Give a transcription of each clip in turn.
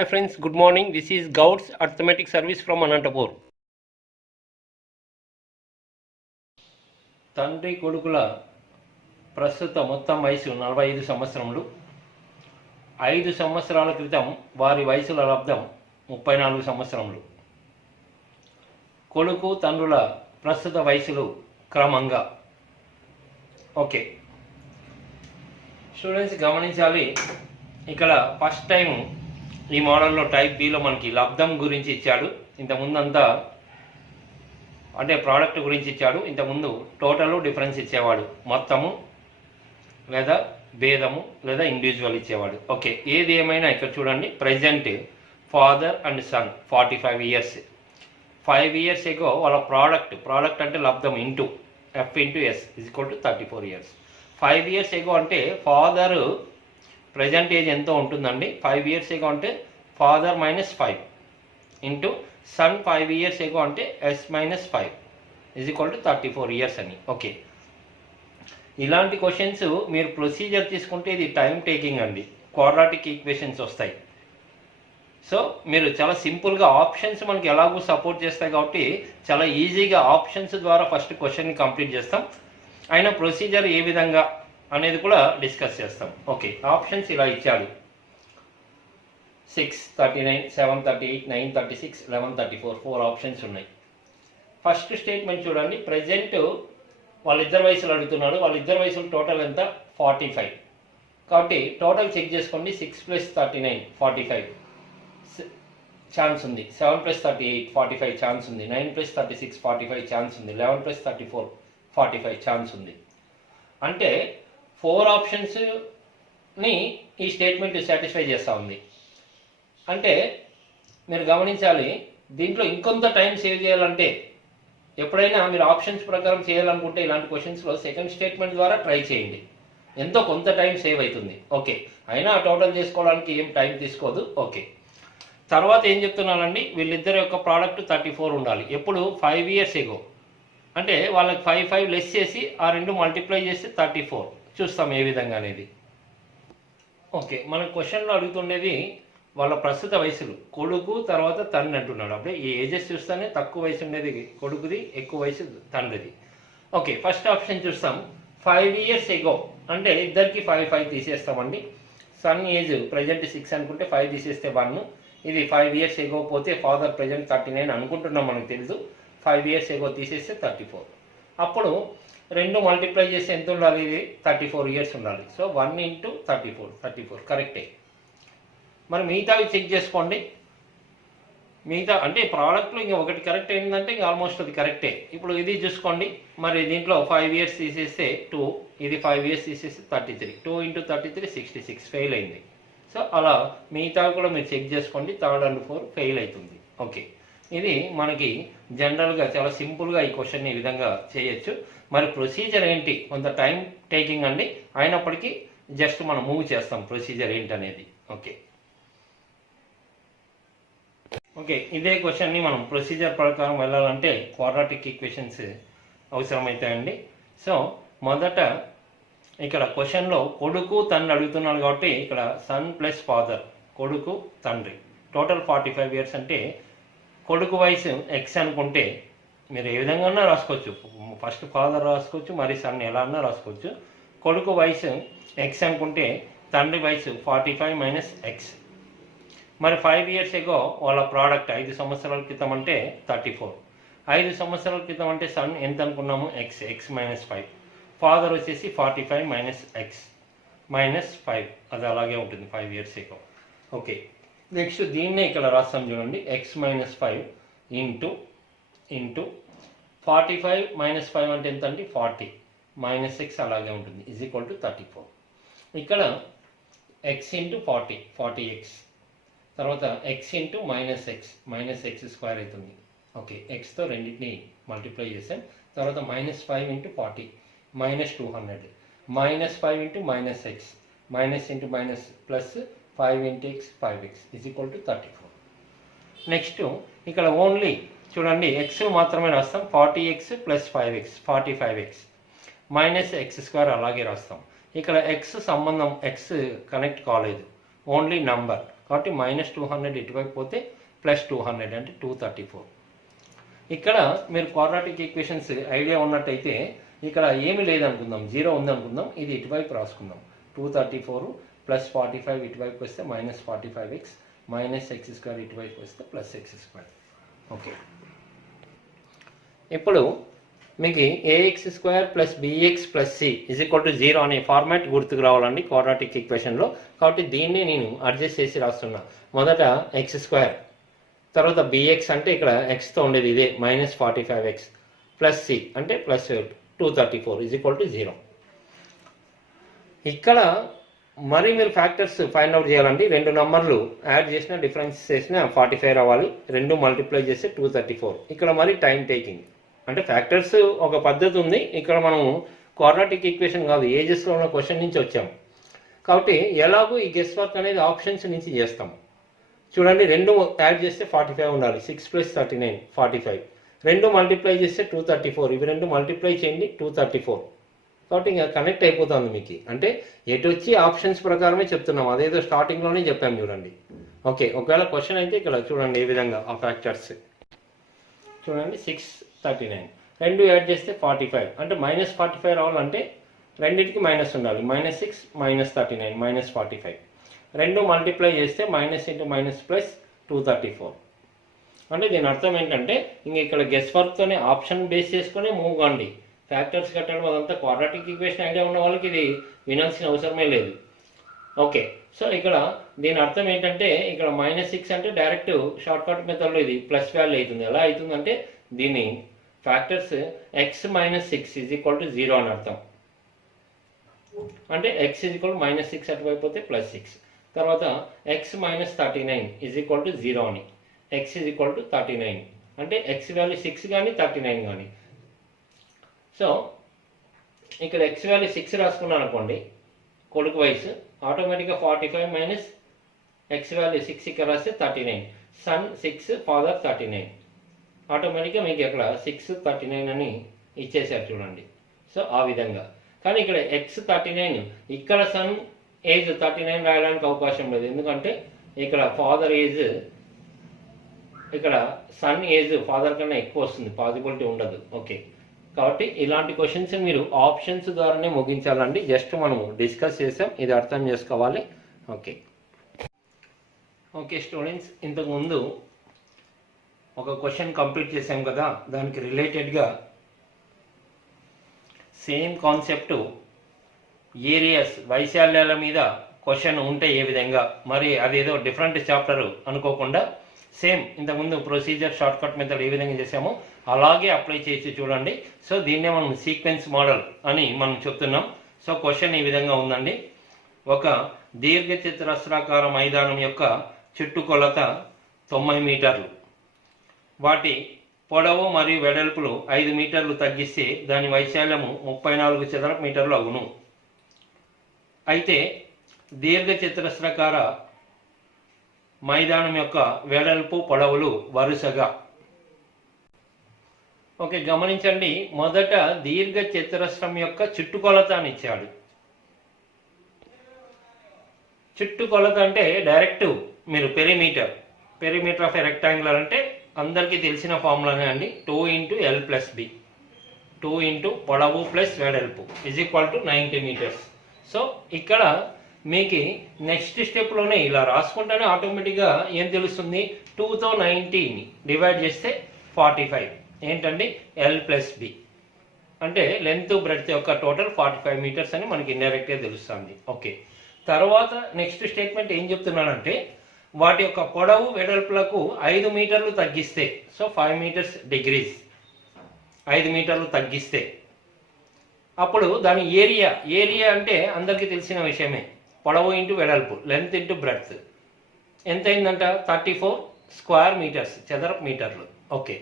Hi friends, good morning. This is Gouds Arithmetic Service from Anantapur. తండ్రి కొడుకుల ప్రస్తుత మొత్తం వయసు 45 సంవత్సరములు. 5 సంవత్సరాల క్రితం వారి వయసుల లబ్ధం 34 సంవత్సరములు. కొడుకు తండ్రుల ప్రస్తుత వయసులు క్రమంగా. ఓకే స్టూడెంట్స్ గమనించాలి, ఇక్కడ ఫస్ట్ టైం ఈ మోడల్లో టైప్ బిలో మనకి లబ్ధం గురించి ఇచ్చాడు. ఇంతకుముందంతా అంటే ప్రోడక్ట్ గురించి ఇచ్చాడు. ఇంతకుముందు టోటల్ డిఫరెన్స్ ఇచ్చేవాడు, మొత్తము లేదా భేదము లేదా ఇండివిజువల్ ఇచ్చేవాడు. ఓకే ఏది ఏమైనా ఇక్కడ చూడండి, present father and son 45 years. 5 years ago వాళ్ళ ప్రోడక్ట్ అంటే లబ్ధం into F into S equal to 34 years. 5 years ago అంటే ఫాదర్ ప్రజెంట్ ఏజ్ ఎంతో ఉంటుందండి. 5 years ఎగో అంటే father -5 into sun 5 years ago అంటే ఎస్ -5 ఈక్వల్ టు 34 years అని. Okay ఇలాంటి క్వశ్చన్స్ మీరు ప్రొసీజర్ తీసుకుంటే ఇది టైం టేకింగ్ అండి. క్వాడ్రాటిక్ ఈక్వేషన్స్ వస్తాయి. సో మీరు చాలా సింపుల్గా ఆప్షన్స్ మనకి ఎలాగో సపోర్ట్ చేస్తాయి కాబట్టి చాలా ఈజీగా ఆప్షన్స్ ద్వారా ఫస్ట్ క్వశ్చన్ని కంప్లీట్ చేస్తాం. అయినా ప్రొసీజర్ ఏ విధంగా అనేది కూడా డిస్కస్ చేస్తాం. ఓకే ఆప్షన్స్ ఇలా ఇచ్చాడు, 6, 39, 7, 38, 9, 36, 11, 34 4 ఆప్షన్స్ ఉన్నాయి. ఫస్ట్ స్టేట్మెంట్ చూడండి, ప్రజెంట్ వాళ్ళిద్దరు వయసులు అడుగుతున్నాడు. వాళ్ళిద్దరు వయసులు టోటల్ ఎంత 45 కాబట్టి టోటల్ చెక్ చేసుకోండి. 6 + 39 45 ఛాన్స్ ఉంది. 7 + 38 45 ఛాన్స్ ఉంది. 9 + 36 45 ఛాన్స్ ఉంది. 11 + 34 45 ఛాన్స్ ఉంది. అంటే 4 ఆప్షన్స్ని ఈ స్టేట్మెంట్ సాటిస్ఫై చేస్తూ ఉంది. అంటే మీరు గమనించాలి, దీంట్లో ఇంకొంత టైం సేవ్ చేయాలంటే ఎప్పుడైనా మీరు ఆప్షన్స్ ప్రకారం చేయాలనుకుంటే ఇలాంటి క్వశ్చన్స్లో సెకండ్ స్టేట్మెంట్ ద్వారా ట్రై చేయండి. ఎంతో కొంత టైం సేవ్ అవుతుంది. ఓకే అయినా టోటల్ చేసుకోవడానికి ఏం టైం తీసుకోదు. ఓకే తర్వాత ఏం చెప్తున్నానండి, వీళ్ళిద్దరి యొక్క ప్రోడక్ట్ 34 ఉండాలి. ఎప్పుడు 5 years ఎగో అంటే వాళ్ళకి 5 లెస్ చేసి ఆ రెండు మల్టిప్లై చేస్తే 34 చూస్తాం ఏ విధంగా అనేది. ఓకే మన క్వశ్చన్లో అడుగుతుండేది వాళ్ళ ప్రస్తుత వయసులు, కొడుకు తర్వాత తండ్రి అంటున్నాడు. అప్పుడే ఈ ఏజెస్ చూస్తేనే తక్కువ వయసు ఉండేది కొడుకుది, ఎక్కువ వయసు తండ్రిది. ఓకే ఫస్ట్ ఆప్షన్ చూస్తాం. 5 years ఎగో అంటే ఇద్దరికి 5 తీసేస్తామండి. సన్ ఏజ్ ప్రజెంట్ 6 అనుకుంటే 5 తీసేస్తే 1. ఇది 5 years ఎగో పోతే ఫాదర్ ప్రజెంట్ 39 అనుకుంటున్నాం, మనకు తెలుసు. 5 years ఎగో తీసేస్తే 34. అప్పుడు రెండు మల్టిప్లై చేస్తే ఎంత ఉండాలి, ఇది 34 years ఉండాలి. సో 1 × 34 కరెక్టే. మరి మిగతావి చెక్ చేసుకోండి. మిగతా అంటే ప్రోడక్ట్లో ఇంకా ఒకటి కరెక్ట్ అయిందంటే ఇంకా ఆల్మోస్ట్ అది కరెక్టే. ఇప్పుడు ఇది చూసుకోండి, మరి దీంట్లో 5 years తీసేస్తే 2, ఇది 5 years తీసేస్తే 33. 2 × 33 66 ఫెయిల్ అయింది. సో అలా మిగతావి కూడా మీరు చెక్ చేసుకోండి. 3 and 4 ఫెయిల్ అవుతుంది. ఓకే ఇది మనకి జనరల్గా చాలా సింపుల్గా ఈ క్వశ్చన్ ఈ విధంగా చేయొచ్చు. మరి ప్రొసీజర్ ఏంటి, కొంత టైం టేకింగ్ అండి. అయినప్పటికీ జస్ట్ మనం మూవ్ చేస్తాం ప్రొసీజర్ ఏంటనేది. ఓకే ఇదే క్వశ్చన్ని మనం ప్రొసీజర్ ప్రకారం వెళ్ళాలంటే క్వాడ్రాటిక్ ఈక్వేషన్స్ అవసరమవుతాయండి. సో మొదట ఇక్కడ క్వశ్చన్లో కొడుకు తండ్రి అడుగుతున్నాడు కాబట్టి ఇక్కడ సన్ + ఫాదర్, కొడుకు తండ్రి టోటల్ 45 years అంటే కొడుకు వయసు ఎక్స్ అనుకుంటే మీరు ఏ విధంగా రాసుకోవచ్చు. ఫస్ట్ ఫాదర్ రాసుకోవచ్చు, మరి సన్ ఎలా అన్నా రాసుకోవచ్చు. కొడుకు వయసు ఎక్స్ అనుకుంటే తండ్రి వయసు 45 - x. మరి 5 years ఎగో వాళ్ళ ప్రోడక్ట్ 5 సంవత్సరాల క్రితం అంటే 34. 5 సంవత్సరాల క్రితం అంటే సన్ ఎంత అనుకున్నాము, x -5. ఫాదర్ వచ్చేసి 45 - x -5 అది అలాగే ఉంటుంది 5 years ఎగో. ఓకే నెక్స్ట్ దీన్నే ఇక్కడ రాస్తాం చూడండి, x -5 ఇంటూ 45 - 5 అంటే ఎంత అండి 40 -x అలాగే ఉంటుంది ఈక్వల్ టు 34. ఇక్కడ x × 40 40x తర్వాత x × -x -x² అవుతుంది. ఓకే ఎక్స్తో రెండింటిని మల్టిప్లై చేసాం. తర్వాత -5 × 40 -200 -5 × -x plus 5 × x 5x equal to 34. Next ఇక్కడ ఓన్లీ చూడండి ఎక్స్ మాత్రమే రాస్తాం. 40x + 5x 45x -x² అలాగే రాస్తాం. ఇక్కడ ఎక్స్ సంబంధం ఎక్స్ కనెక్ట్ కాలేదు, ఓన్లీ నంబర్ కాబట్టి -200 ఇటువైపు పోతే +200 అంటే 234. ఇక్కడ మీరు క్వాడ్రాటిక్ ఈక్వేషన్స్ ఐడియా ఉన్నట్టయితే ఇక్కడ ఏమీ లేదనుకుందాం, 0 ఉందనుకుందాం, ఇది ఇటువైపు రాసుకుందాం. 234 + 45 ఇటువైపు వస్తే -45x -x² ఇటువైపు వస్తే +x². ఓకే, ఇప్పుడు మీకు ax² + bx + c = 0 అనే ఫార్మాట్ గుర్తుకు రావాలండి క్వాడ్రాటిక్ ఈక్వేషన్లో. కాబట్టి దీన్ని నేను అడ్జస్ట్ చేసి రాస్తున్నా. మొదట x², తర్వాత bx అంటే ఇక్కడ xతో ఉండేది ఇదే -45x + c అంటే +234 0. ఇక్కడ మరి మీరు ఫ్యాక్టర్స్ ఫైండ్ అవుట్ చేయాలండి. 2 నంబర్లు యాడ్ చేసిన డిఫరెన్స్ చేసిన 45 రావాలి, 2 మల్టిప్లై చేస్తే 234. ఇక్కడ మరి టైం టేకింగ్ అంటే ఫ్యాక్టర్స్ ఒక పద్ధతి ఉంది. ఇక్కడ మనం క్వాడ్రాటిక్ ఈక్వేషన్ కాదు, ఏజెస్లో ఉన్న క్వశ్చన్ నుంచి వచ్చాము కాబట్టి ఎలాగో ఈ గెస్ వర్క్ అనేది ఆప్షన్స్ నుంచి చేస్తాం. చూడండి, 2 యాడ్ చేస్తే 45 ఉండాలి, 6 + 39 45, 2 మల్టిప్లై చేస్తే 234, ఇవి 2 మల్టిప్లై చేయండి 234. కాబట్టి ఇంకా కనెక్ట్ అయిపోతుంది మీకు. అంటే ఎటు వచ్చి ఆప్షన్స్ ప్రకారమే చెప్తున్నాం, అదేదో స్టార్టింగ్లోనే చెప్పాము చూడండి. ఓకే, ఒకవేళ క్వశ్చన్ అయితే ఇక్కడ చూడండి ఏ విధంగా ఆ ఫ్యాక్టర్స్ చూడండి. 639 2 యాడ్ చేస్తే 45 అంటే -45 రావాలంటే రెండింటికి మైనస్ ఉండాలి, -6 -39 -45. 2 మల్టిప్లై చేస్తే -× +234. అంటే దీని అర్థం ఏంటంటే ఇంక ఇక్కడ గెస్ వర్క్తోనే ఆప్షన్ బేస్ చేసుకుని మూవ్ కాండి. ఫ్యాక్టర్స్ కట్టడం అదంతా క్వాడ్రాటిక్ ఈక్వేషన్ ఐడియా ఉన్న వాళ్ళకి ఇది వినాల్సిన అవసరమే లేదు. ఓకే, సో ఇక్కడ దీని అర్థం ఏంటంటే ఇక్కడ -6 అంటే డైరెక్ట్ షార్ట్ కట్ మెథడ్లో ఇది ప్లస్ వాల్యూ అవుతుంది. ఎలా అవుతుందంటే దీని ఫ్యాక్టర్స్ x - 6 = 0 అని అర్థం. అంటే x -6 అటువైపు పోతే +6. తర్వాత x - 39 = 0 అని. x 39 అంటే x వాల్యూ 6 కానీ 39 కానీ. సో ఇక్కడ x వాల్యూ 6 రాసుకున్నాను అనుకోండి కొడుకు వయసు, ఆటోమేటిక్గా 45 - x వాల్యూ 6 ఇక్కడ రాస్తే 39, సన్ 6 ఫాదర్ 39. ఆటోమేటిక్గా మీకు ఇక్కడ 6 39 అని ఇచ్చేసారు చూడండి. సో ఆ విధంగా. కానీ ఇక్కడ x 39, ఇక్కడ సన్ ఏజ్ 39 రాయడానికి అవకాశం లేదు, ఎందుకంటే ఇక్కడ ఫాదర్ ఏజ్, ఇక్కడ సన్ ఏజ్ ఫాదర్ కన్నా ఎక్కువ వస్తుంది, పాసిబిలిటీ ఉండదు. ఓకే, కాబట్టి ఇలాంటి క్వశ్చన్స్ మీరు ఆప్షన్స్ ద్వారానే ముగించాలండి. జస్ట్ మనము డిస్కస్ చేసాం, ఇది అర్థం చేసుకోవాలి. ఓకే ఓకే స్టూడెంట్స్, ఇంతకుముందు ఒక క్వశ్చన్ కంప్లీట్ చేసాం కదా, దానికి రిలేటెడ్గా సేమ్ కాన్సెప్ట్ ఏరియాస్ వైశాల్యాల మీద క్వశ్చన్ ఉంటే ఏ విధంగా, మరి అదేదో డిఫరెంట్ చాప్టర్ అనుకోకుండా సేమ్ ఇంతకుముందు ప్రొసీజర్ షార్ట్ కట్ మెథడ్ ఏ విధంగా చేసామో అలాగే అప్లై చేసి చూడండి. సో దీన్నే మనం సీక్వెన్స్ మోడల్ అని మనం చెప్తున్నాం. సో క్వశ్చన్ ఈ విధంగా ఉందండి. ఒక దీర్ఘచతురస్రాకార మైదానం యొక్క చుట్టుకొలత 90 మీటర్లు, వాటి పొడవు మరియు వెడల్పులు 5 మీటర్లు తగ్గిస్తే దాని వైశాల్యము 34 చదరపు మీటర్లు అగును. అయితే దీర్ఘచతురస్రాకార మైదానం యొక్క వెడల్పు పొడవులు వరుసగా. ఓకే, గమనించండి, మొదట దీర్ఘచతురస్రం యొక్క చుట్టుకొలత అని ఇచ్చాడు. చుట్టుకొలత అంటే డైరెక్ట్ మీరు పెరిమీటర్ ఆఫ్ ఎ రెక్టాంగులర్ అంటే అందరికీ తెలిసిన ఫార్ములానే అండి, 2 × L + B, 2 పొడవు ప్లస్ వెడల్పు = 90 మీటర్స్. సో ఇక్కడ మీకు నెక్స్ట్ స్టెప్లోనే ఇలా రాసుకుంటేనే ఆటోమేటిక్గా ఏం తెలుస్తుంది, 2తో 90ని డివైడ్ చేస్తే 45 ఏంటండి L + B అంటే లెంత్ బ్రెడ్త్ యొక్క టోటల్ 45 మీటర్స్ అని మనకి ఇండైరెక్ట్గా తెలుస్తుంది. ఓకే, తర్వాత నెక్స్ట్ స్టేట్మెంట్ ఏం చెప్తున్నానంటే వాటి యొక్క పొడవు వెడల్పులకు 5 మీటర్లు తగ్గిస్తే, సో 5 మీటర్స్ డిగ్రీస్ 5 మీటర్లు తగ్గిస్తే అప్పుడు దాని ఏరియా అంటే అందరికీ తెలిసిన విషయమే, పొడవు ఇంటూ వెడల్పు, లెంత్ ఇంటూ బ్రెడ్త్ ఎంత అయిందంట 34 స్క్వేర్ మీటర్స్ చదరపు మీటర్లు. ఓకే,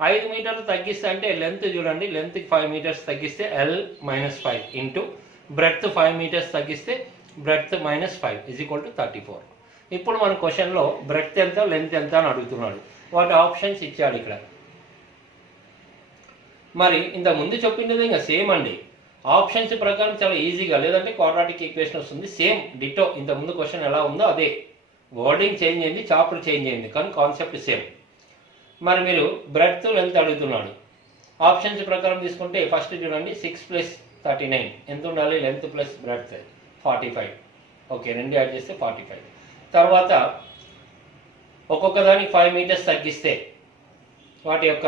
5 మీటర్లు తగ్గిస్తే అంటే లెంత్ చూడండి, లెంత్కి 5 మీటర్స్ తగ్గిస్తే L - 5 ఇంటూ బ్రెడ్త్ 5 మీటర్స్ తగ్గిస్తే బ్రెడ్త్ - 5 = 34. ఇప్పుడు మన క్వశ్చన్లో బ్రెడ్త్ ఎంత లెంత్ ఎంత అని అడుగుతున్నాడు, వాటి ఆప్షన్స్ ఇచ్చాడు ఇక్కడ. మరి ఇంత ముందు చెప్పింది ఇంకా సేమ్ అండి, ఆప్షన్స్ ప్రకారం చాలా ఈజీగా, లేదంటే క్వాడ్రాటిక్ ఈక్వేషన్ వస్తుంది సేమ్ డిటో ఇంత ముందు క్వశ్చన్ ఎలా ఉందో అదే. వర్డింగ్ చేంజ్ అయింది, చాప్టర్ చేంజ్ అయింది, కానీ కాన్సెప్ట్ సేమ్. మరి మీరు బ్రెడ్త్ లెంత్ అడుగుతున్నాడు. ఆప్షన్స్ ప్రకారం తీసుకుంటే ఫస్ట్ చూడండి 6 + 39 ఎంత ఉండాలి? Length plus breadth 45. ఓకే, రెండు యాడ్ చేస్తే 45. తర్వాత ఒక్కొక్క దానికి 5 మీటర్స్ తగ్గిస్తే వాటి యొక్క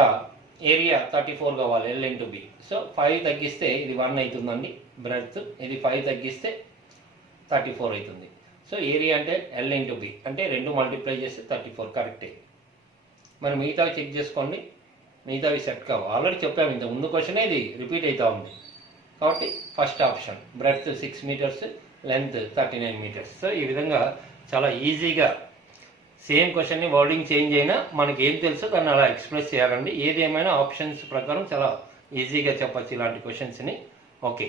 ఏరియా 34 కావాలి, L × B. సో 5 తగ్గిస్తే ఇది 1 అవుతుందండి బ్రెడ్త్, ఇది 5 తగ్గిస్తే 34 అవుతుంది. సో ఏరియా అంటే L × B అంటే 2 మల్టిప్లై చేస్తే 34 కరెక్టే. మరి మిగతావి చెక్ చేసుకోండి, మిగతావి సెట్ కావు. ఆల్రెడీ చెప్పాము, ఇంత ముందు క్వశ్చన్ ఇది రిపీట్ అవుతూ ఉంది. కాబట్టి first option breadth 6 metres, length 39 metres. So ఈ విధంగా చాలా ఈజీగా సేమ్ క్వశ్చన్ని వర్డింగ్ చేంజ్ అయినా మనకి ఏం తెలుసో దాన్ని అలా ఎక్స్ప్రెస్ చేయాలండి. ఏది ఏమైనా ఆప్షన్స్ ప్రకారం చాలా ఈజీగా చెప్పచ్చు ఇలాంటి క్వశ్చన్స్ని. ఓకే,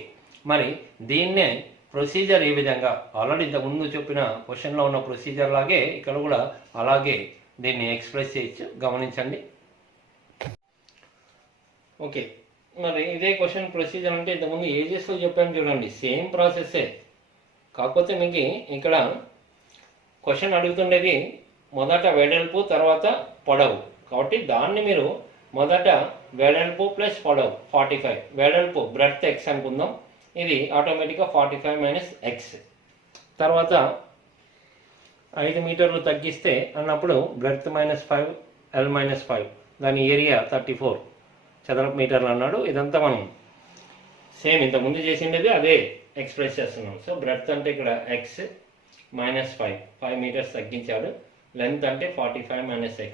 మరి దీన్నే ప్రొసీజర్ ఏ విధంగా ఆల్రెడీ ఇంతకుముందు చెప్పిన క్వశ్చన్లో ఉన్న ప్రొసీజర్ లాగే ఇక్కడ కూడా అలాగే దీన్ని ఎక్స్ప్రెస్ చేయొచ్చు, గమనించండి. ఓకే, మరి ఇదే క్వశ్చన్ ప్రొసీజర్ అంటే ఇంతకుముందు ఏజెస్లో చెప్పాను చూడండి, సేమ్ ప్రాసెస్సే. కాకపోతే మీకు ఇక్కడ క్వశ్చన్ అడుగుతుండేది మొదట వెడల్పు తర్వాత పొడవు. కాబట్టి దాన్ని మీరు మొదట వెడల్పు ప్లస్ పొడవు 45, వెడల్పు బ్రెడ్త్ x అనుకుందాం, ఇది ఆటోమేటిక్గా 45 - x. తర్వాత 5 మీటర్లు తగ్గిస్తే అన్నప్పుడు బ్రెడ్త్ -5, L -5, దాని ఏరియా 34 చదరపు మీటర్లు అన్నాడు. ఇదంతా మనం సేమ్ ఇంతకుముందు చేసిండేది అదే ఎక్స్ప్రెస్ చేస్తున్నాం. సో బ్రెడ్త్ అంటే ఇక్కడ x -5, 5 మీటర్స్ తగ్గించాడు. లెంత్ అంటే 45 - x,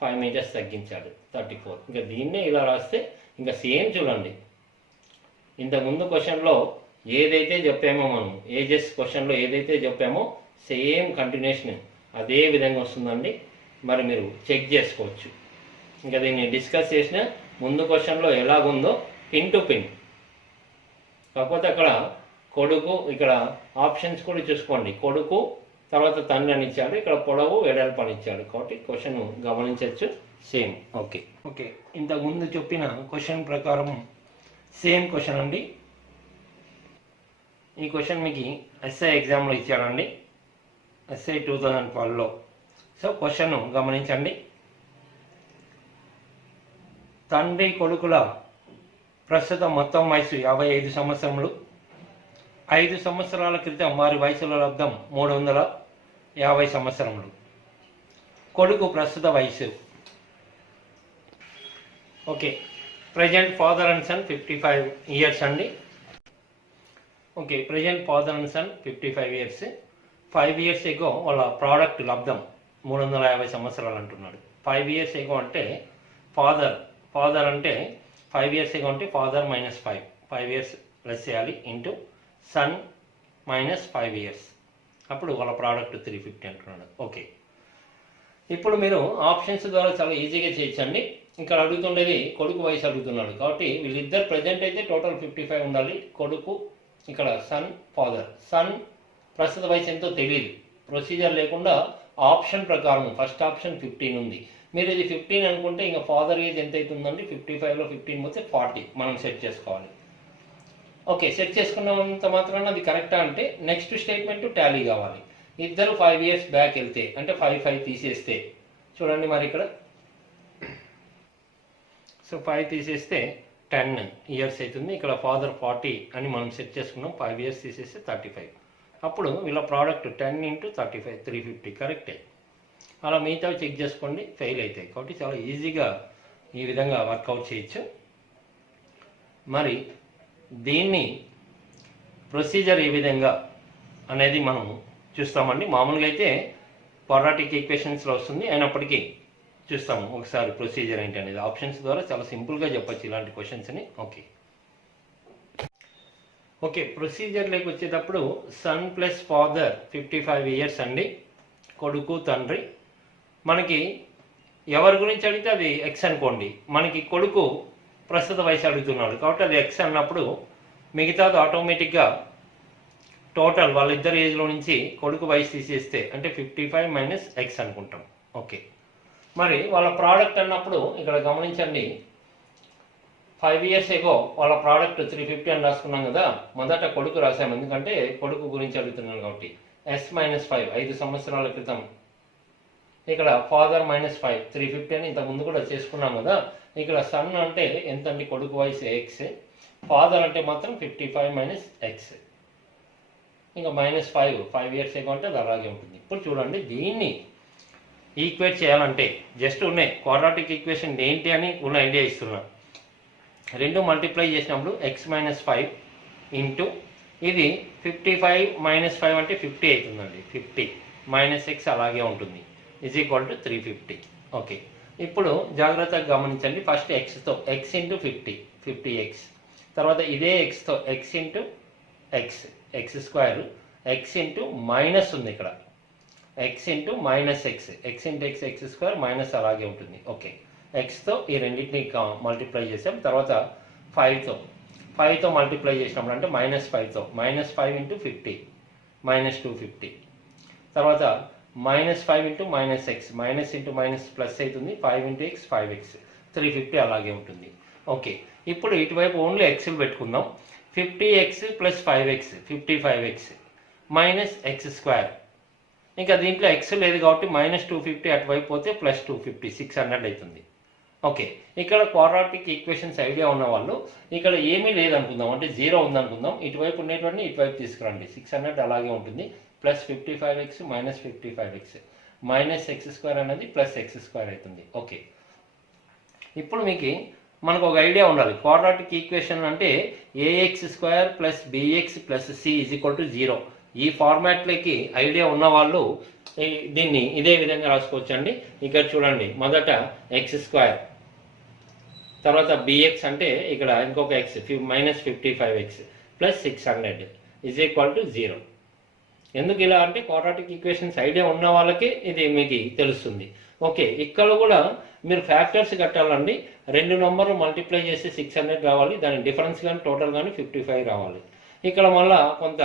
5 మీటర్స్ తగ్గించాడు 34. ఇంకా దీన్నే ఇలా రాస్తే ఇంకా సేమ్ చూడండి, ఇంతకుముందు క్వశ్చన్లో ఏదైతే చెప్పామో మనం ఏజెస్ క్వశ్చన్లో ఏదైతే చెప్పామో సేమ్ కంటిన్యూషన్ అదే విధంగా వస్తుందండి. మరి మీరు చెక్ చేసుకోవచ్చు. ఇంకా దీన్ని డిస్కస్ చేసిన ముందు క్వశ్చన్లో ఎలాగుందో పిన్ టు పిన్. కాకపోతే అక్కడ కొడుకు, ఇక్కడ ఆప్షన్స్ కూడా చూసుకోండి, కొడుకు తర్వాత తండ్రి అని ఇచ్చాడు, ఇక్కడ పొడవు వెడల్పు అని ఇచ్చాడు. కాబట్టి క్వశ్చన్ గమనించవచ్చు సేమ్. ఓకే ఓకే, ఇంతకుముందు చెప్పిన క్వశ్చన్ ప్రకారం సేమ్ క్వశ్చన్ అండి. ఈ క్వశ్చన్ మీకు ఎస్ఐ ఎగ్జామ్లో ఇచ్చాడండి, ఎస్ఐ 2012లో. సో క్వశ్చన్ గమనించండి. తండ్రి కొడుకుల ప్రస్తుత మొత్తం వయసు 55 సంవత్సరములు. 5 సంవత్సరాల క్రితం వారి వయసుల లబ్ధం 350 సంవత్సరములు. కొడుకు ప్రస్తుత వయసు. Okay, present father and son 55 years అండి. Okay, present father and son 55 years. 5 years ago వాళ్ళ ప్రోడక్ట్ లబ్ధం 350 సంవత్సరాలు అంటున్నాడు. 5 ఇయర్స్ ఎగో అంటే ఫాదర్ అంటే 5 ఇయర్స్ ఎగో అంటే ఫాదర్ -5, 5 ఇయర్స్ ప్లస్ చేయాలి ఇంటూ సన్ -5 ఇయర్స్, అప్పుడు వాళ్ళ ప్రోడక్ట్ 350 అంటున్నాడు. ఓకే, ఇప్పుడు మీరు ఆప్షన్స్ ద్వారా చాలా ఈజీగా చేయొచ్చండి. ఇక్కడ అడుగుతుండేది కొడుకు వయసు అడుగుతున్నాడు. కాబట్టి వీళ్ళిద్దరు ప్రజెంట్ అయితే టోటల్ 55 ఉండాలి. కొడుకు ఇక్కడ సన్, ఫాదర్. సన్ ప్రస్తుత వయసు ఎంతో తెలియదు, ప్రొసీజర్ లేకుండా ఆప్షన్ ప్రకారం ఫస్ట్ ఆప్షన్ 15 ఉంది. మీరు ఇది 15 అనుకుంటే ఇంకా ఫాదర్ ఏజ్ ఎంత అవుతుందండి? 55లో 15 పోతే 40 మనం సెట్ చేసుకోవాలి. ఓకే, సెట్ చేసుకున్నంత మాత్రాన అది కరెక్టా అంటే నెక్స్ట్ స్టేట్మెంట్ టాలీ కావాలి. ఇద్దరు 5 ఇయర్స్ బ్యాక్ వెళ్తే అంటే 5 తీసేస్తే చూడండి, మరి ఇక్కడ సో 5 తీసేస్తే 10 ఇయర్స్ అవుతుంది. ఇక్కడ ఫాదర్ 40 అని మనం సెట్ చేసుకున్నాం. 5 ఇయర్స్ తీసేస్తే 35. అప్పుడు వీళ్ళ ప్రోడక్ట్ 10 × 35 350 కరెక్టే. అలా మిగతావి చెక్ చేసుకోండి, ఫెయిల్ అవుతాయి. కాబట్టి చాలా ఈజీగా ఈ విధంగా వర్కౌట్ చేయొచ్చు. మరి దీన్ని ప్రొసీజర్ ఏ విధంగా అనేది మనం చూస్తామండి. మామూలుగా అయితే క్వాడ్రాటిక్ ఈక్వేషన్స్లో వస్తుంది, అయినప్పటికీ చూస్తాము ఒకసారి ప్రొసీజర్ ఏంటి అనేది. ఆప్షన్స్ ద్వారా చాలా సింపుల్గా చెప్పచ్చు ఇలాంటి క్వశ్చన్స్ని. ఓకే, ప్రొసీజర్లోకి వచ్చేటప్పుడు సన్ ప్లస్ ఫాదర్ 55 ఇయర్స్ అండి, కొడుకు తండ్రి. మనకి ఎవరి గురించి అడిగితే అది ఎక్స్ అనుకోండి. మనకి కొడుకు ప్రస్తుత వయసు అడుగుతున్నాడు కాబట్టి అది ఎక్స్ అన్నప్పుడు మిగతాది ఆటోమేటిక్గా టోటల్ వాళ్ళిద్దరు ఏజ్లో నుంచి కొడుకు వయసు తీసేస్తే అంటే 55 - x అనుకుంటాం. ఓకే, మరి వాళ్ళ ప్రోడక్ట్ అన్నప్పుడు ఇక్కడ గమనించండి, 5 ఇయర్స్ ఎగో వాళ్ళ ప్రోడక్ట్ 350 అని రాసుకున్నాం కదా. మొదట కొడుకు రాసాము, ఎందుకంటే కొడుకు గురించి అడుగుతున్నాను కాబట్టి. S-5 5 సంవత్సరాల క్రితం. ఇక్కడ ఫాదర్ -5 350 అని ఇంతకుముందు కూడా చేసుకున్నాం కదా. ఇక్కడ సన్ అంటే ఎంత అండి, కొడుకు వయసు ఎక్స్, ఫాదర్ అంటే మాత్రం 55 - x, ఇంకా -5 years ఎగో అంటే అది అలాగే ఉంటుంది. ఇప్పుడు చూడండి, దీన్ని ఈక్వేట్ చేయాలంటే జస్ట్ ఉన్నాయి క్వాడ్రాటిక్ ఈక్వేషన్ ఏంటి అని ఉన్న ఐడియా ఇస్తున్నా. రెండు మల్టిప్లై చేసినప్పుడు x-5 ఇంటూ ఇది 55 - 5 అంటే 50 అవుతుందండి. 50 - x అలాగే ఉంటుంది = 350. ఓకే, ఇప్పుడు జాగ్రత్తగా గమనించండి. ఫస్ట్ ఎక్స్తో x ఇంటూ 50x, తర్వాత ఇదే ఎక్స్తో x into x² x into minus ఉంది ఇక్కడ x into -x, x into x² minus అలాగే ఉంటుంది. ఓకే, ఎక్స్తో ఈ రెండింటిని మల్టిప్లై చేసాం. తర్వాత 5తో మల్టిప్లై చేసినప్పుడు అంటే -5తో -5 ఇంటూ 50 -250. తర్వాత -5 into -x, minus into minus plus అవుతుంది. 5 ఇంటూ x 5x 350 అలాగే ఉంటుంది. ఓకే, ఇప్పుడు ఇటువైపు ఓన్లీ ఎక్స్లు పెట్టుకుందాం. 50x + 5x 55x -x². ఇంకా దీంట్లో ఎక్స్ లేదు కాబట్టి -250 అటువైపు పోతే +250 600 అవుతుంది. ఓకే, ఇక్కడ క్వాడ్రాటిక్ ఈక్వేషన్స్ ఐడియా ఉన్న వాళ్ళు ఇక్కడ ఏమీ లేదనుకుందాం, అంటే 0 ఉందనుకుందాం. ఇటువైపు ఉండేటువంటి ఇటువైపు తీసుకురండి. 600 అలాగే ఉంటుంది. +55x -55x -x² అనేది +x² అవుతుంది. ఓకే, ఇప్పుడు మనకు ఒక ఐడియా ఉండాలి. క్వాడ్రాటిక్ ఈక్వేషన్ అంటే ax² + bx + c = 0. ఈ ఫార్మాట్లోకి ఐడియా ఉన్న వాళ్ళు దీన్ని ఇదే విధంగా రాసుకోవచ్చండి. ఇక్కడ చూడండి, మొదట x², తర్వాత bx అంటే ఇక్కడ ఇంకొక x -55x + 600 = 0. ఎందుకు ఇలా అంటే క్వాడ్రాటిక్ ఈక్వేషన్స్ ఐడియా ఉన్న వాళ్ళకి ఇది మీకు తెలుస్తుంది. ఓకే, ఇక్కడ కూడా మీరు ఫ్యాక్టర్స్ కట్టాలండి. రెండు నెంబర్లు మల్టిప్లై చేసి 600 రావాలి, దాని డిఫరెన్స్ కానీ టోటల్ కానీ 55 రావాలి. ఇక్కడ మళ్ళీ కొంత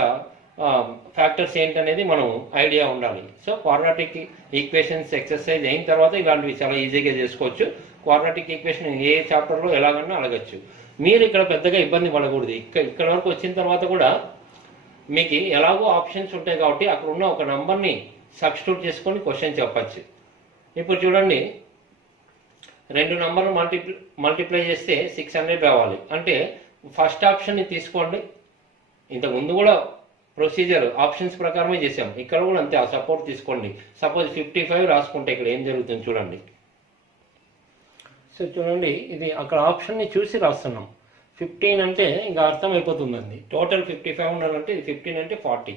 ఫ్యాక్టర్స్ ఏంటనేది మనం ఐడియా ఉండాలి. సో క్వాడ్రాటిక్ ఈక్వేషన్స్ ఎక్సర్సైజ్ అయిన తర్వాత ఇలాంటివి చాలా ఈజీగా చేసుకోవచ్చు. క్వాడ్రాటిక్ ఈక్వేషన్ ఏ చాప్టర్లో ఎలాగన్నా అడగచ్చు. మీరు ఇక్కడ పెద్దగా ఇబ్బంది పడకూడదు. ఇక్కడ వరకు వచ్చిన తర్వాత కూడా మీకు ఎలాగో ఆప్షన్స్ ఉంటాయి కాబట్టి అక్కడ ఉన్న ఒక నంబర్ని సబ్స్టిట్యూట్ చేసుకొని క్వశ్చన్ చెప్పచ్చు. ఇప్పుడు చూడండి, రెండు నంబర్లు మల్టిప్లై చేస్తే 600 రావాలి. అంటే ఫస్ట్ ఆప్షన్ని తీసుకోండి. ఇంతకుముందు కూడా ప్రొసీజర్ ఆప్షన్స్ ప్రకారమే చేసాం. ఇక్కడ కూడా అంతే, ఆ సపోర్ట్ తీసుకోండి. సపోజ్ 55 రాసుకుంటే ఇక్కడ ఏం జరుగుతుంది చూడండి. సో చూడండి, ఇది అక్కడ ఆప్షన్ని చూసి రాస్తున్నాం. 15 అంటే ఇంకా అర్థమైపోతుందండి. టోటల్ 55 ఉండాలంటే ఇది 15 అంటే 40.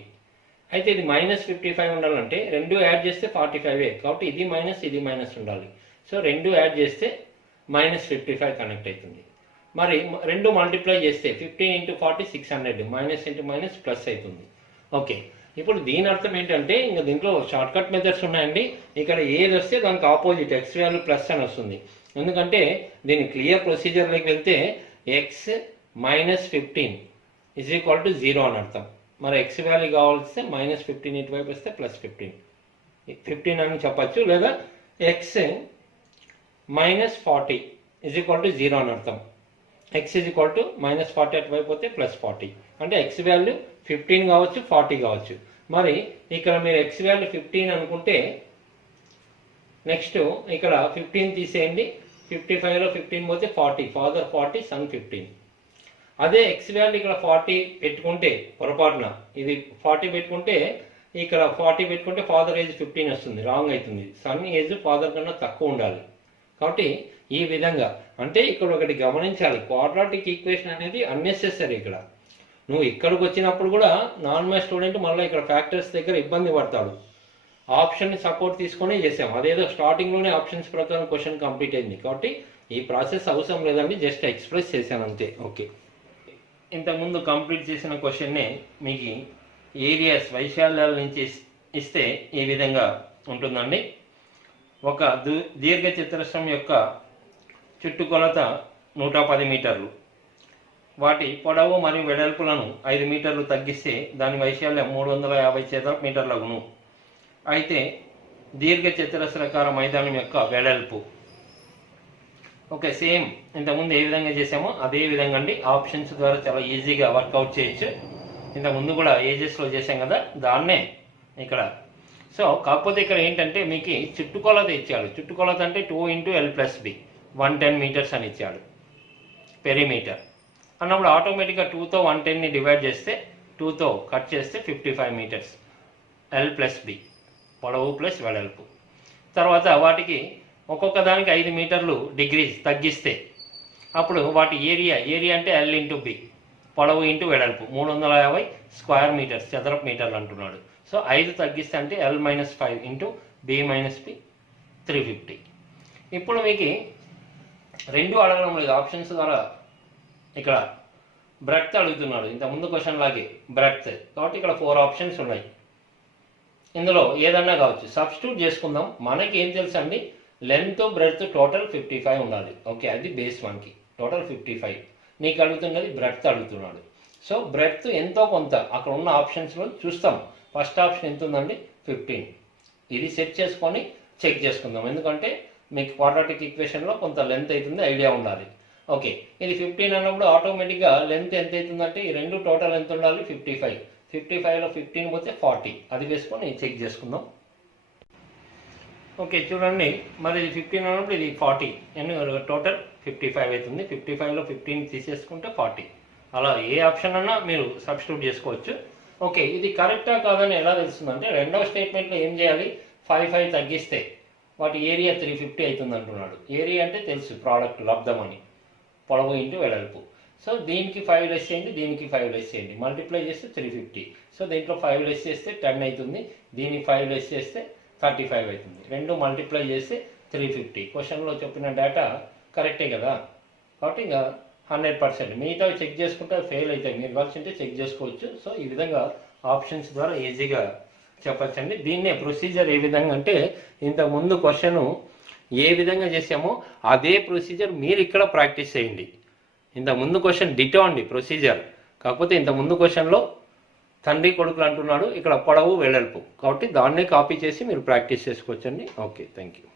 అయితే ఇది -55 ఉండాలంటే రెండు యాడ్ చేస్తే 45 కాబట్టి ఇది మైనస్ ఉండాలి. సో రెండు యాడ్ చేస్తే -55 కనెక్ట్ అవుతుంది. మరి రెండు మల్టిప్లై చేస్తే 15 × 40 600 మైనస్ ఇంటూ మైనస్ ప్లస్ అవుతుంది. ఓకే, ఇప్పుడు దీని అర్థం ఏంటంటే ఇంకా దీంట్లో షార్ట్ కట్ మెథడ్స్ ఉన్నాయండి. ఇక్కడ ఏది వస్తే దానికి ఆపోజిట్ x వాల్యూ ప్లస్ అని వస్తుంది. ఎందుకంటే దీని క్లియర్ ప్రొసీజర్లోకి వెళ్తే x -15 = 0 అని అర్థం. మరి x వాల్యూ కావాల్సి -15 ఇటువైపు వస్తే +15 అని చెప్పచ్చు. లేదా x -40 = 0 అని అర్థం. x -40 అటువైపు పోతే +40 అంటే x వాల్యూ 15 కావచ్చు 40 కావచ్చు. మరి ఇక్కడ మీరు x వాల్యూ 15 అనుకుంటే నెక్స్ట్ ఇక్కడ 15 తీసేయండి. 55లో 15 పోతే 40, ఫాదర్ 40 సన్ 15. అదే x వాల్యూ ఇక్కడ 40 పెట్టుకుంటే పొరపాటున ఇది 40 పెట్టుకుంటే ఇక్కడ 40 పెట్టుకుంటే ఫాదర్ ఏజ్ 15 వస్తుంది, రాంగ్ అవుతుంది. సన్ ఏజ్ ఫాదర్ కన్నా తక్కువ ఉండాలి. కాబట్టి ఈ విధంగా అంటే ఇక్కడ ఒకటి గమనించాలి, క్వాడ్రాటిక్ ఈక్వేషన్ అనేది అన్నెసెసరీ. ఇక్కడ నువ్వు ఇక్కడికి వచ్చినప్పుడు కూడా నాన్ మ్యాథ్స్ స్టూడెంట్ మళ్ళీ ఇక్కడ ఫ్యాక్టర్స్ దగ్గర ఇబ్బంది పడతాడు. ఆప్షన్ని సపోర్ట్ తీసుకొని చేసాం, అదేదో స్టార్టింగ్లోనే ఆప్షన్స్ ప్రకారం క్వశ్చన్ కంప్లీట్ అయింది. కాబట్టి ఈ ప్రాసెస్ అవసరం లేదండి, జస్ట్ ఎక్స్ప్రెస్ చేశాను అంతే. ఓకే, ఇంతకుముందు కంప్లీట్ చేసిన క్వశ్చన్నే మీకు ఏరియాస్ వైశాల్యాల నుంచి ఇస్తే ఈ విధంగా ఉంటుందండి. ఒక దీర్ఘ చతురస్రం యొక్క చుట్టుకొలత 110 మీటర్లు. వాటి పొడవు మరియు వెడల్పులను 5 మీటర్లు తగ్గిస్తే దాని వైశాల్యం 350 చదరపు మీటర్లగును. అయితే దీర్ఘ చతురస్రాకార మైదానం యొక్క వెడల్పు ఓకే సేమ్ ఇంతకుముందు ఏ విధంగా చేసామో అదే విధంగా అండి. ఆప్షన్స్ ద్వారా చాలా ఈజీగా వర్కౌట్ చేయొచ్చు. ఇంతకుముందు కూడా ఏజెస్లో చేసాం కదా, దాన్నే ఇక్కడ. సో కాకపోతే ఇక్కడ ఏంటంటే మీకు చుట్టుకొలత ఇచ్చాడు. చుట్టుకొలత అంటే 2 × L+B 110 మీటర్స్ అని ఇచ్చాడు పెరిమీటర్ అన్నప్పుడు ఆటోమేటిక్గా 2తో 110ని డివైడ్ చేస్తే 2తో కట్ చేస్తే 55 మీటర్స్ L+B పొడవు ప్లస్ వెడల్పు. తర్వాత వాటికి ఒక్కొక్క దానికి 5 మీటర్లు డిగ్రీస్ తగ్గిస్తే అప్పుడు వాటి ఏరియా అంటే L × B పొడవు ఇంటూ వెడల్పు 350 స్క్వేర్ మీటర్స్ చదరపు మీటర్లు అంటున్నాడు. సో 5 తగ్గిస్తే అంటే L - 5 × B - P 350. ఇప్పుడు మీకు రెండు అడగడం లేదు, ఆప్షన్స్ ద్వారా ఇక్కడ బ్రెడ్త్ అడుగుతున్నాడు. ఇంత ముందు క్వశ్చన్ లాగే బ్రెడ్త్ కాబట్టి ఇక్కడ 4 ఆప్షన్స్ ఉన్నాయి. ఇందులో ఏదన్నా కావచ్చు. సబ్స్టిట్యూట్ చేసుకుందాం. మనకి ఏం తెలుసు అండి, లెంత్ బ్రెడ్త్ టోటల్ 55 ఉండాలి. ఓకే, అది బేస్ 1కి టోటల్ 55. నీకు అడుగుతున్నది బ్రెడ్త్ అడుగుతున్నాడు. సో బ్రెడ్త్ ఎంతో కొంత అక్కడ ఉన్న ఆప్షన్స్లో చూస్తాం. ఫస్ట్ ఆప్షన్ ఎంత ఉందండి, 15. ఇది సెట్ చేసుకొని చెక్ చేసుకుందాం, ఎందుకంటే మీకు క్వాడ్రాటిక్ ఈక్వేషన్లో కొంత లెంత్ అవుతుంది, ఐడియా ఉండాలి. ఓకే, ఇది 15 అన్నప్పుడు ఆటోమేటిక్గా లెంత్ ఎంత అవుతుందంటే ఈ రెండు టోటల్ ఎంత ఉండాలి, 55. 55లో 15 పోతే 40. అది వేసుకొని చెక్ చేసుకుందాం. ఓకే చూడండి, మరి ఇది 15 అన్నప్పుడు ఇది 40. టోటల్ 55 అవుతుంది. 55లో 15 తీసేసుకుంటే 40. అలా ఏ ఆప్షన్ అన్నా మీరు సబ్స్టిట్యూట్ చేసుకోవచ్చు. ఓకే, ఇది కరెక్టా కాదని ఎలా తెలుస్తుందంటే రెండవ స్టేట్మెంట్లో ఏం చేయాలి, 5 తగ్గిస్తే వాటి ఏరియా 350 అవుతుంది అంటున్నాడు. ఏరియా అంటే తెలుసు, ప్రోడక్ట్ లబ్ధమని పొడవు ఇంటూ వెడల్పు. సో దీనికి 5 లెస్ చేయండి, దీనికి 5 లెస్ చేయండి, మల్టిప్లై చేస్తే 350. సో దీంట్లో 5 లెస్ చేస్తే 10 అవుతుంది, దీనికి 5 లెస్ చేస్తే 35 అవుతుంది. రెండు మల్టిప్లై చేస్తే 350. క్వశ్చన్లో చెప్పిన డేటా కరెక్టే కదా, కాబట్టి ఇంకా 100%. మిగతా చెక్ చేసుకుంటే ఫెయిల్ అవుతాయి, మీరు కలిసి ఉంటే చెక్ చేసుకోవచ్చు. సో ఈ విధంగా ఆప్షన్స్ ద్వారా ఈజీగా చెప్పచ్చండి. దీన్నే ప్రొసీజర్ ఏ విధంగా అంటే ఇంతకుముందు క్వశ్చన్ ఏ విధంగా చేసామో అదే ప్రొసీజర్ మీరు ఇక్కడ ప్రాక్టీస్ చేయండి. ఇంతకుముందు క్వశ్చన్ డిటో అండి ప్రొసీజర్, కాకపోతే ఇంతకుముందు క్వశ్చన్లో తండ్రి కొడుకులు అంటున్నాడు, ఇక్కడ పొడవు వెడల్పు, కాబట్టి దాన్నే కాపీ చేసి మీరు ప్రాక్టీస్ చేసుకోవచ్చండి. Okay, thank you.